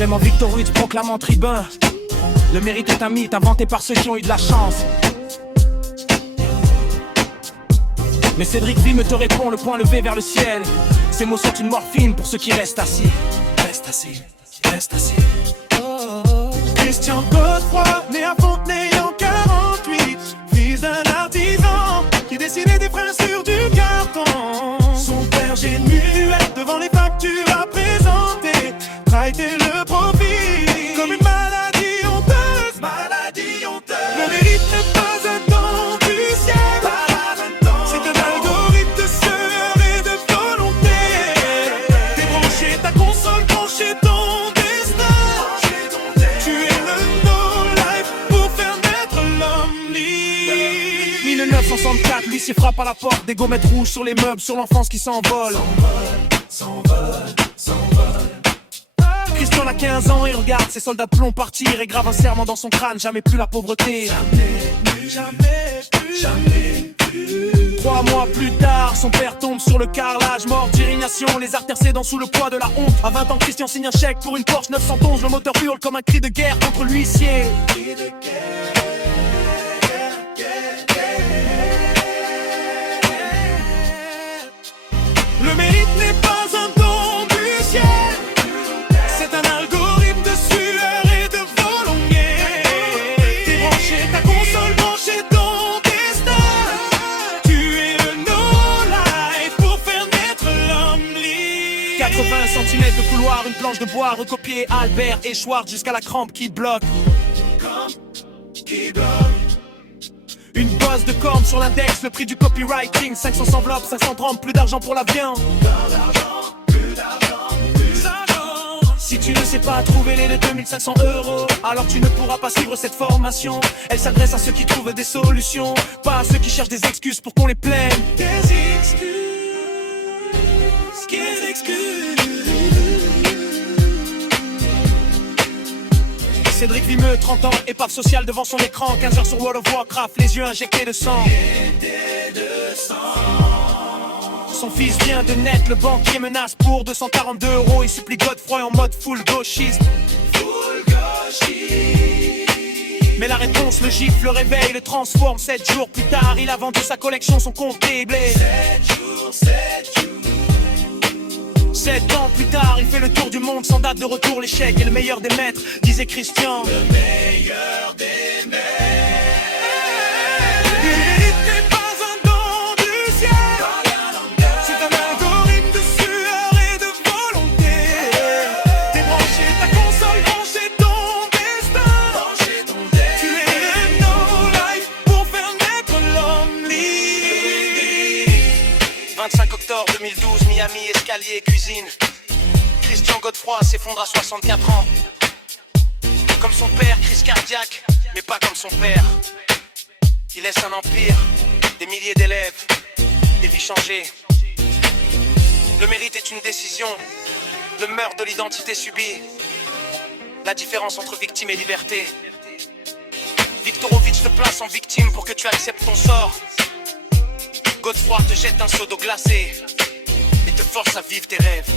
Clément Victorowitz proclamant tribun. Le mérite est un mythe inventé par ceux qui ont eu de la chance. Mais Cédric Vime te répond, le poing levé vers le ciel. Ces mots sont une morphine pour ceux qui restent assis. Reste assis, reste assis. Christian Godefroy, né à Fontenay en 48, fils d'un artisan qui dessinait des freins sur du carton. Son père gêne muet devant les factures à présenter, traiter le profit comme une maladie honteuse. Maladie honteuse. Le mérite n'est pas un don du ciel. C'est un algorithme de sueur et de volonté. Débrancher ta console, brancher ton destin. Tu es le no-life pour faire naître l'homme libre. 1964, l'huissier frappe à la porte. Des gommettes rouges sur les meubles, sur l'enfance qui s'envole. Christian a 15 ans et regarde ses soldats de plomb partir et grave un serment dans son crâne, jamais plus la pauvreté. Jamais plus. 3 mois plus tard, son père tombe sur le carrelage, mort d'irritation, les artères cédant sous le poids de la honte. À 20 ans, Christian signe un chèque pour une Porsche 911. Le moteur hurle comme un cri de guerre contre l'huissier. Le mérite n'est pas un don du ciel. C'est un algorithme de sueur et de volonté. Débrancher ta console, brancher ton destin. Tu es le no-life pour faire naître l'homme libre. 80 cm de couloir, une planche de bois recopiée Albert et Schwartz jusqu'à la crampe qui bloque. Une bosse de corne sur l'index, le prix du copywriting. 500 enveloppes, 530, plus d'argent pour la viande. Si tu ne sais pas trouver les 2500 €, alors tu ne pourras pas suivre cette formation. Elle s'adresse à ceux qui trouvent des solutions, pas à ceux qui cherchent des excuses pour qu'on les plaigne. Des excuses. Cédric Vimeux, 30 ans, épave sociale devant son écran. 15 heures sur World of Warcraft, les yeux injectés de sang. Son fils vient de naître, le banquier menace pour 242 €. Il supplie Godefroy en mode full gauchiste. Mais la réponse le gifle, le réveil, le transforme. 7 jours plus tard, il a vendu sa collection, son compte est blé. 7 ans plus tard, il fait le tour du monde sans date de retour. L'échec est le meilleur des maîtres, disait Christian. Le meilleur des maîtres. Le mérite n'est pas un don du ciel. C'est un algorithme de sueur et de volonté. Débrancher ta console, brancher ton destin. Tu es le no-life pour faire naître l'homme libre. 25 octobre 2012, Miami, escalier, cuisine. Christian Godefroy s'effondre à 64 ans. Comme son père, crise cardiaque, mais pas comme son père. Il laisse un empire, des milliers d'élèves, des vies changées. Le mérite est une décision, le meurtre de l'identité subie. La différence entre victime et liberté. Victorowitz te place en victime pour que tu acceptes ton sort. Godefroy te jette un seau d'eau glacée et te force à vivre tes rêves.